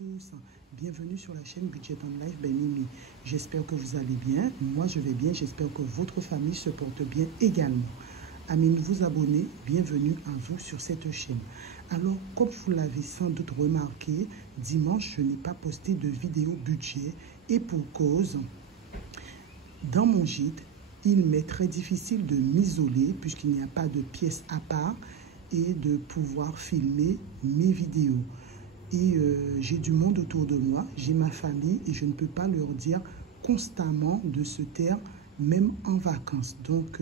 tous, bienvenue sur la chaîne Budget on Life by Mimi. J'espère que vous allez bien, moi je vais bien, j'espère que votre famille se porte bien également. Amis nouveaux abonnés, bienvenue à vous sur cette chaîne. Alors, comme vous l'avez sans doute remarqué, dimanche je n'ai pas posté de vidéo budget et pour cause, dans mon gîte, il m'est très difficile de m'isoler puisqu'il n'y a pas de pièce à part et de pouvoir filmer mes vidéos. Et j'ai du monde autour de moi, j'ai ma famille et je ne peux pas leur dire constamment de se taire, même en vacances. Donc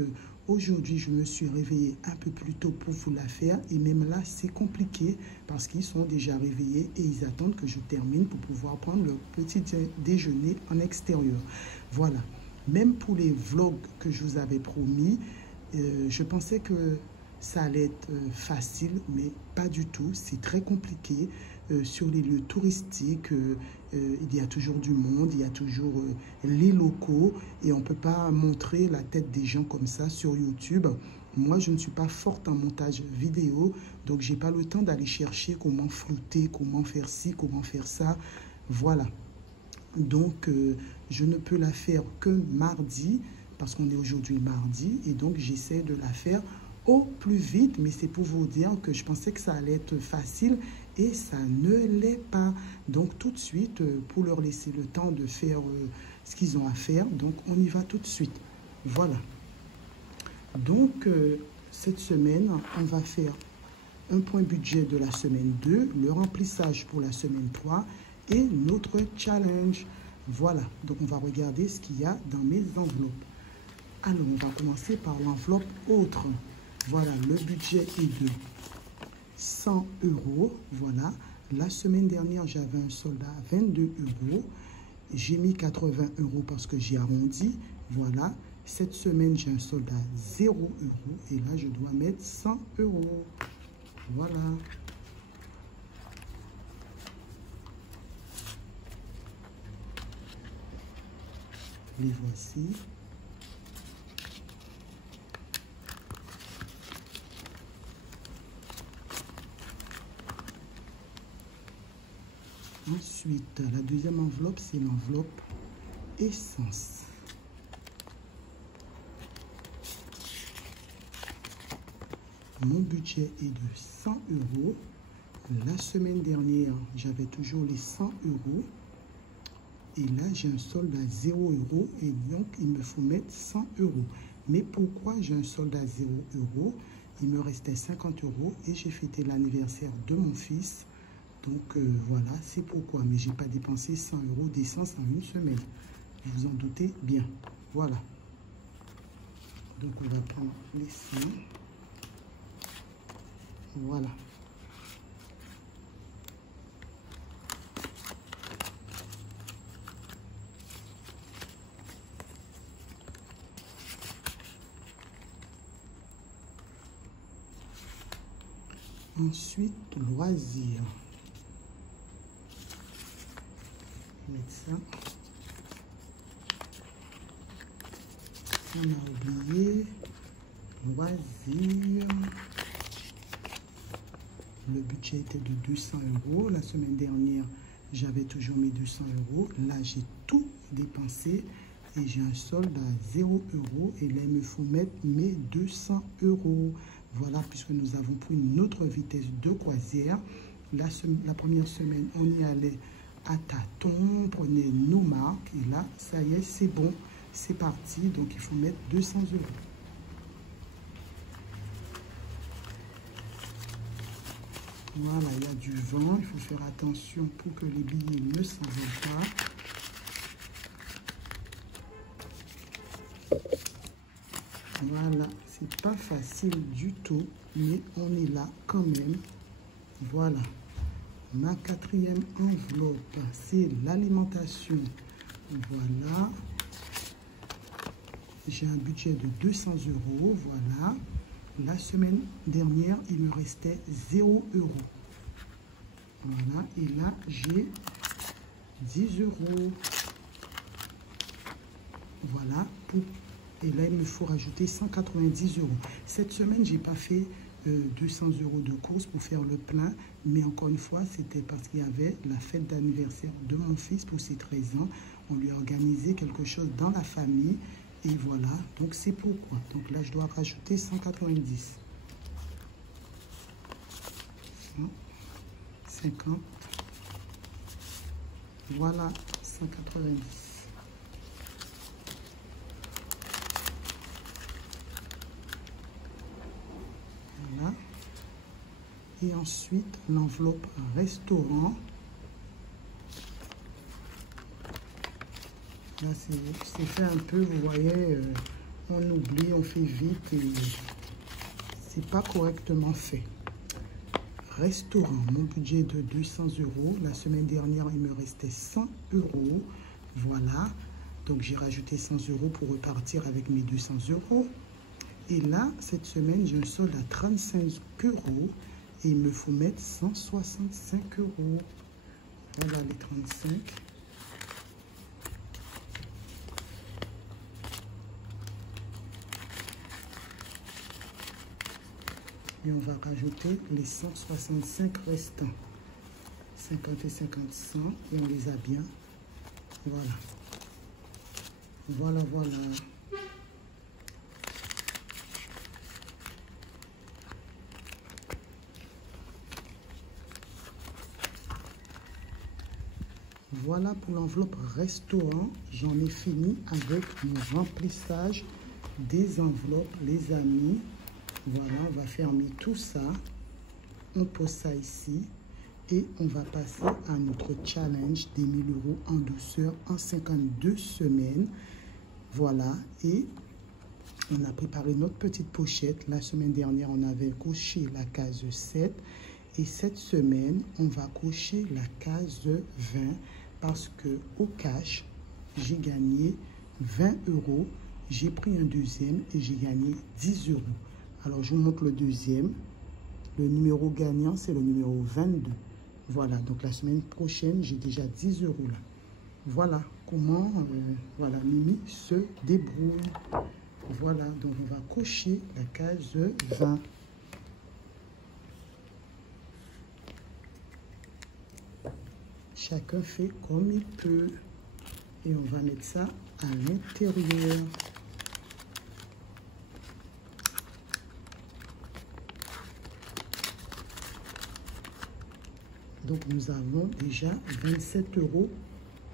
aujourd'hui, je me suis réveillée un peu plus tôt pour vous la faire et même là, c'est compliqué parce qu'ils sont déjà réveillés et ils attendent que je termine pour pouvoir prendre leur petit déjeuner en extérieur. Voilà, même pour les vlogs que je vous avais promis, je pensais que ça allait être facile, mais pas du tout. C'est très compliqué. Sur les lieux touristiques, il y a toujours du monde, il y a toujours les locaux et on ne peut pas montrer la tête des gens comme ça sur YouTube. Moi, je ne suis pas forte en montage vidéo, donc je n'ai pas le temps d'aller chercher comment flouter, comment faire ci, comment faire ça. Voilà. Donc, je ne peux la faire que mardi, parce qu'on est aujourd'hui mardi, et donc j'essaie de la faire au plus vite, mais c'est pour vous dire que je pensais que ça allait être facile et ça ne l'est pas. Donc tout de suite, pour leur laisser le temps de faire ce qu'ils ont à faire, donc on y va tout de suite. Voilà. Donc cette semaine, on va faire un point budget de la semaine 2, le remplissage pour la semaine 3 et notre challenge. Voilà, donc on va regarder ce qu'il y a dans mes enveloppes. Alors, on va commencer par l'enveloppe autre. Voilà, le budget est de 100 €. Voilà, la semaine dernière, j'avais un solde à 22 €. J'ai mis 80 € parce que j'ai arrondi. Voilà, cette semaine, j'ai un solde à 0 €. Et là, je dois mettre 100 €. Voilà. Les voici. Ensuite, la deuxième enveloppe, c'est l'enveloppe essence. Mon budget est de 100 €. La semaine dernière, j'avais toujours les 100 €. Et là, j'ai un solde à 0 € et donc il me faut mettre 100 €. Mais pourquoi j'ai un solde à 0 €? Il me restait 50 € et j'ai fêté l'anniversaire de mon fils. Donc voilà, c'est pourquoi. Mais je n'ai pas dépensé 100 € d'essence en une semaine. Vous en doutez bien. Voilà. Donc on va prendre les 100. Voilà. Ensuite, loisirs. Mettre ça. On a oublié. Loisirs. Le budget était de 200 €. La semaine dernière, j'avais toujours mes 200 €. Là, j'ai tout dépensé et j'ai un solde à 0 €. Et là, il me faut mettre mes 200 €. Voilà, puisque nous avons pris une autre vitesse de croisière. La première semaine, on y allait à tâtons, on prenait nos marques. Et là, ça y est, c'est bon, c'est parti. Donc, il faut mettre 200 €. Voilà, il y a du vent. Il faut faire attention pour que les billets ne s'envolent pas. Voilà, c'est pas facile du tout, mais on est là quand même. Voilà. Ma quatrième enveloppe, c'est l'alimentation. Voilà. J'ai un budget de 200 €. Voilà. La semaine dernière, il me restait 0 €. Voilà. Et là, j'ai 10 €. Voilà. Et là, il me faut rajouter 190 €. Cette semaine, je n'ai pas fait 200 € de courses pour faire le plein. Mais encore une fois, c'était parce qu'il y avait la fête d'anniversaire de mon fils pour ses 13 ans. On lui a organisé quelque chose dans la famille. Et voilà, donc c'est pourquoi. Donc là, je dois rajouter 190. 150. Voilà, 190. Voilà. Et ensuite, l'enveloppe restaurant. Là, c'est fait un peu, vous voyez, on oublie, on fait vite et c'est pas correctement fait. Restaurant, mon budget de 200 €. La semaine dernière, il me restait 100 €. Voilà, donc j'ai rajouté 100 € pour repartir avec mes 200 €. Et là, cette semaine, j'ai un solde à 35 € et il me faut mettre 165 €. Voilà les 35. Et on va rajouter les 165 restants. 50 et 50, 100. Et on les a bien. Voilà. Voilà, voilà. Voilà pour l'enveloppe restaurant. J'en ai fini avec mon remplissage des enveloppes, les amis. Voilà, on va fermer tout ça. On pose ça ici. Et on va passer à notre challenge des 1000 € en douceur en 52 semaines. Voilà. Et on a préparé notre petite pochette. La semaine dernière, on avait coché la case 7. Et cette semaine, on va cocher la case 20 parce que au cash, j'ai gagné 20 €. J'ai pris un deuxième et j'ai gagné 10 €. Alors, je vous montre le deuxième. Le numéro gagnant, c'est le numéro 22. Voilà, donc la semaine prochaine, j'ai déjà 10 € là. Voilà comment voilà, Mimi se débrouille. Voilà, donc on va cocher la case 20. Chacun fait comme il peut. Et on va mettre ça à l'intérieur. Donc, nous avons déjà 27 €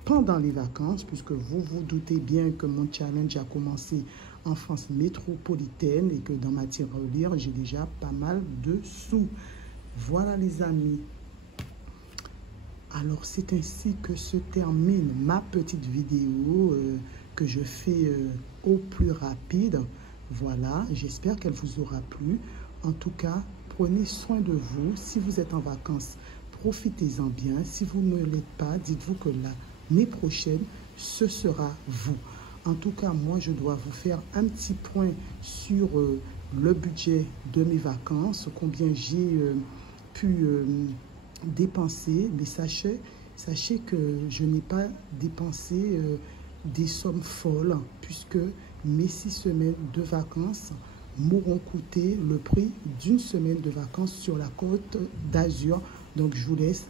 pendant les vacances, puisque vous vous doutez bien que mon challenge a commencé en France métropolitaine et que dans ma tirelire, j'ai déjà pas mal de sous. Voilà les amis. Alors, c'est ainsi que se termine ma petite vidéo que je fais au plus rapide. Voilà, j'espère qu'elle vous aura plu. En tout cas, prenez soin de vous. Si vous êtes en vacances, profitez-en bien. Si vous ne l'êtes pas, dites-vous que l'année prochaine, ce sera vous. En tout cas, moi, je dois vous faire un petit point sur le budget de mes vacances, combien j'ai pu dépenser. Mais sachez que je n'ai pas dépensé des sommes folles, puisque mes 6 semaines de vacances m'auront coûté le prix d'une semaine de vacances sur la Côte d'Azur. Donc, je vous laisse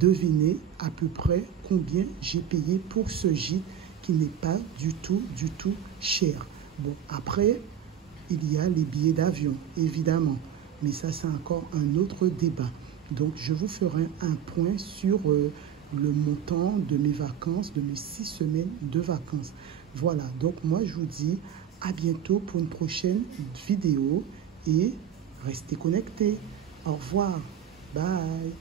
deviner à peu près combien j'ai payé pour ce gîte qui n'est pas du tout cher. Bon, après, il y a les billets d'avion, évidemment. Mais ça, c'est encore un autre débat. Donc, je vous ferai un point sur le montant de mes vacances, de mes 6 semaines de vacances. Voilà, donc moi, je vous dis à bientôt pour une prochaine vidéo et restez connectés. Au revoir. Bye.